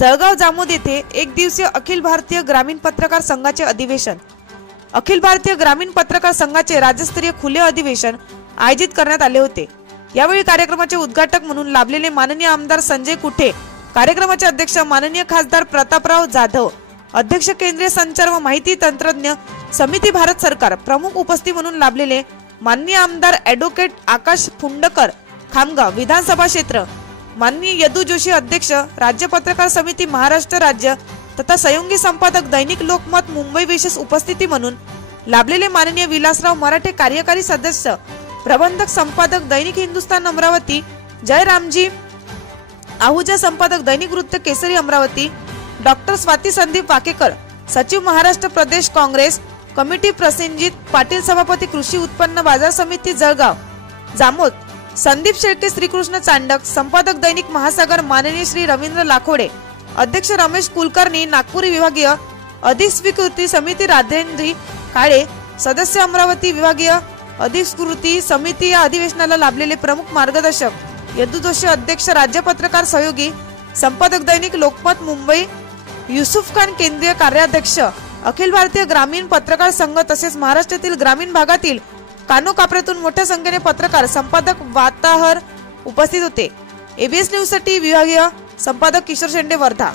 जळगाव जामोद येथे एक दिवसीय अखिल भारतीय ग्रामीण पत्रकार संघाचे अधिवेशन। अखिल भारतीय ग्रामीण पत्रकार संघाचे राज्यस्तरीय खुले अधिवेशन आयोजित करण्यात आले होते। यावेळी कार्यक्रमाचे उद्घाटक म्हणून लाभलेले माननीय आमदार संजय कुठे, कार्यक्रमाचे अध्यक्ष माननीय खासदार प्रतापराव जाधव, अध्यक्ष केंद्रीय संचार व माहिती तंत्रज्ञ समिती भारत सरकार, प्रमुख उपस्थिती म्हणून लाभलेले माननीय आमदार ॲडव्होकेट आकाश फुंडकर खामगाव विधानसभा क्षेत्र, माननीय यदू जोशी अध्यक्ष राज्य पत्रकार समिती महाराष्ट्र राज्य तथा सहयोगी संपादक दैनिक लोकमत मुंबई विशेष उपस्थिती म्हणून लाभलेले माननीय विलासराव मराठे कार्यकारी सदस्य, प्रबंधक संपादक दैनिक हिंदुस्तान अमरावती जयरामजी आहूजा, संपादक दैनिक वृत्त केसरी अमरावती डॉक्टर स्वाती संदीप वाकेकर, सचिव महाराष्ट्र प्रदेश काँग्रेस कमिटी प्रसेनजीत पाटील, सभापती कृषी उत्पन्न बाजार समिती जळगाव जामोद संदीप शेळके, श्रीकृष्ण चांडक, संपादक दैनिक महासागर माननीय श्री रवींद्र लाखोडे, अध्यक्ष रमेश कुलकर्णी, नागपूर विभागीय अधिस्वीकृती समिती राजेंद्र काळे, सदस्य अमरावती विभागीय अधिस्वीकृती समिती। या अधिवेशनाला लाभलेले प्रमुख मार्गदर्शक यदू जोशी अध्यक्ष राज्य पत्रकार सहयोगी संपादक दैनिक लोकमत मुंबई, युसुफ खान केंद्रीय कार्याध्यक्ष अखिल भारतीय ग्रामीण पत्रकार संघ तसेच महाराष्ट्रातील ग्रामीण भागातील कानोकापऱ्यातून मोठ्या संख्येने पत्रकार संपादक वार्ताहर उपस्थित होते। एबीएस न्यूज साठी विभागीय संपादक किशोर शेंडे, वर्धा।